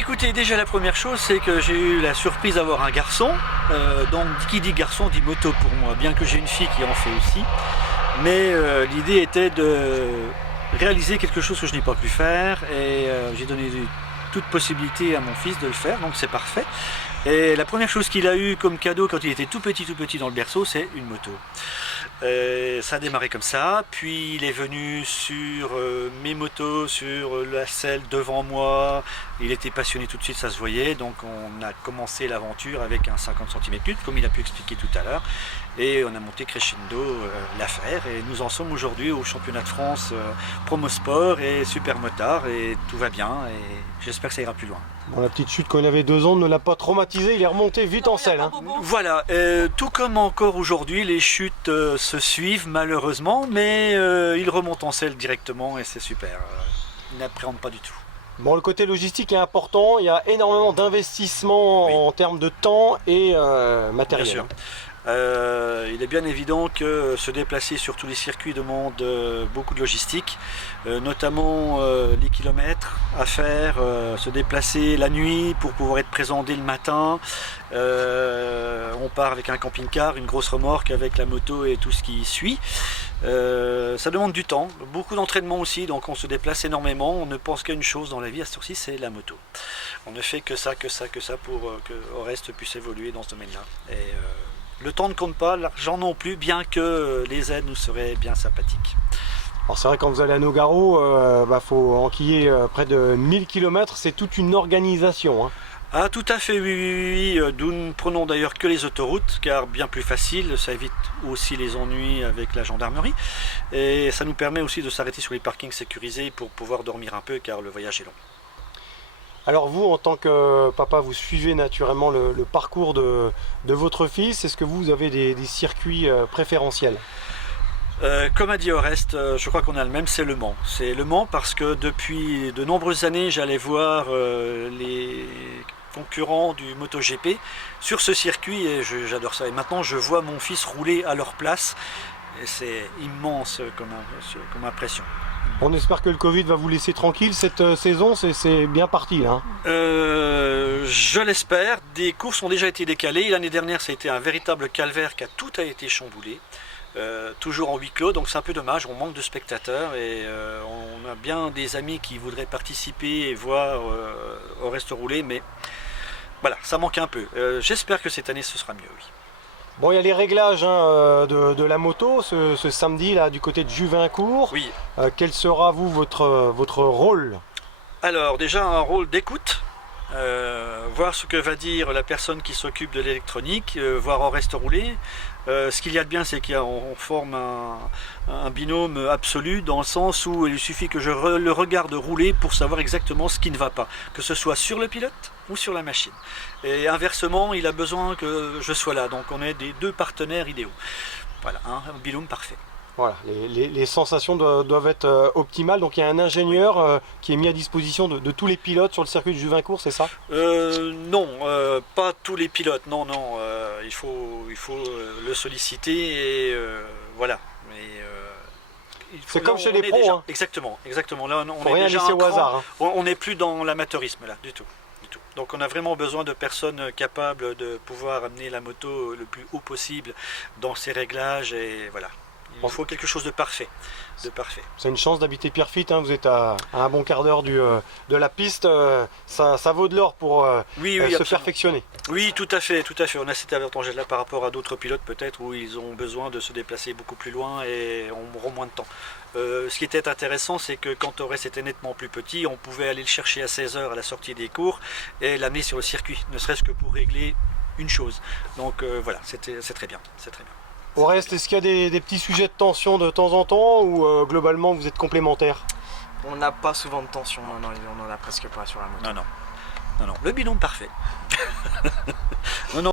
Écoutez, déjà la première chose, c'est que j'ai eu la surprise d'avoir un garçon. Donc qui dit garçon dit moto pour moi, bien que j'ai une fille qui en fait aussi. Mais l'idée était de réaliser quelque chose que je n'ai pas pu faire et j'ai donné toute possibilité à mon fils de le faire, donc c'est parfait. Et la première chose qu'il a eu comme cadeau quand il était tout petit dans le berceau, c'est une moto. Ça a démarré comme ça, puis il est venu sur mes motos, sur la selle devant moi. Il était passionné tout de suite, ça se voyait, donc on a commencé l'aventure avec un 50 cm3, comme il a pu expliquer tout à l'heure, et on a monté crescendo l'affaire, et nous en sommes aujourd'hui au championnat de France Promo Sport et Super Motard, et tout va bien, et j'espère que ça ira plus loin. Bon, la petite chute quand il avait 2 ans ne l'a pas traumatisé, il est remonté vite en selle. Hein. Voilà, tout comme encore aujourd'hui, les chutes se suivent malheureusement, mais il remonte en selle directement et c'est super. Il n'appréhende pas du tout. Bon, le côté logistique est important, il y a énormément d'investissements en termes de temps et matériel. Bien sûr. Il est bien évident que se déplacer sur tous les circuits demande beaucoup de logistique, notamment les kilomètres à faire, se déplacer la nuit pour pouvoir être présent dès le matin. On part avec un camping-car, une grosse remorque avec la moto et tout ce qui suit. Ça demande du temps, beaucoup d'entraînement aussi, donc on se déplace énormément. On ne pense qu'à une chose dans la vie à ce tour-ci, c'est la moto. On ne fait que ça pour que le reste puisse évoluer dans ce domaine-là. Le temps ne compte pas, l'argent non plus, bien que les aides nous seraient bien sympathiques. Alors c'est vrai, quand vous allez à Nogaro, faut enquiller près de 1000 km, c'est toute une organisation. Hein. Ah tout à fait, oui. D'où nous ne prenons d'ailleurs que les autoroutes, car bien plus facile, ça évite aussi les ennuis avec la gendarmerie. Et ça nous permet aussi de s'arrêter sur les parkings sécurisés pour pouvoir dormir un peu, car le voyage est long. Alors vous, en tant que papa, vous suivez naturellement le parcours de votre fils. Est-ce que vous avez des circuits préférentiels ? Comme a dit Oreste, je crois qu'on a le même, c'est Le Mans. C'est Le Mans parce que depuis de nombreuses années, j'allais voir les concurrents du MotoGP sur ce circuit et j'adore ça. Et maintenant, je vois mon fils rouler à leur place et c'est immense comme impression. On espère que le Covid va vous laisser tranquille cette saison, c'est bien parti là. Je l'espère, des courses ont déjà été décalées. L'année dernière, ça a été un véritable calvaire car tout a été chamboulé. Toujours en huis clos, donc c'est un peu dommage, on manque de spectateurs et on a bien des amis qui voudraient participer et voir Oreste rouler, mais voilà, ça manque un peu. J'espère que cette année ce sera mieux, oui. Bon, il y a les réglages de la moto ce samedi là du côté de Juvincourt. Oui. Quel sera votre rôle? Alors déjà un rôle d'écoute, voir ce que va dire la personne qui s'occupe de l'électronique, voir Oreste rouler. Ce qu'il y a de bien, c'est qu'on forme un binôme absolu dans le sens où il suffit que je le regarde rouler pour savoir exactement ce qui ne va pas, que ce soit sur le pilote ou sur la machine. Et inversement, il a besoin que je sois là, donc on est des 2 partenaires idéaux. Voilà, un binôme parfait. Voilà, les sensations doivent être optimales, donc il y a un ingénieur qui est mis à disposition de tous les pilotes sur le circuit de Juvincourt, c'est ça? Non, pas tous les pilotes, non, il faut le solliciter et voilà. C'est comme chez les pros. Déjà, hein. Exactement. Là, Faut rien laisser au hasard. Hein. On n'est plus dans l'amateurisme là, du tout. Donc on a vraiment besoin de personnes capables de pouvoir amener la moto le plus haut possible dans ses réglages et voilà. Il faut quelque chose de parfait. C'est une chance d'habiter Pierrefitte, hein. Vous êtes à un bon quart d'heure de la piste, ça vaut de l'or pour Oui, se absolument. perfectionner. Oui, tout à fait. On a cet avantage-là par rapport à d'autres pilotes peut-être où ils ont besoin de se déplacer beaucoup plus loin et auront moins de temps. Ce qui était intéressant, c'est que quand Torres était nettement plus petit, on pouvait aller le chercher à 16h à la sortie des cours et l'amener sur le circuit, ne serait-ce que pour régler une chose. Donc voilà, c'est très bien. Au reste, est-ce qu'il y a des petits sujets de tension de temps en temps ou globalement vous êtes complémentaires? On n'a pas souvent de tension, non, on en a presque pas sur la moto. Non. Le binôme parfait. Non.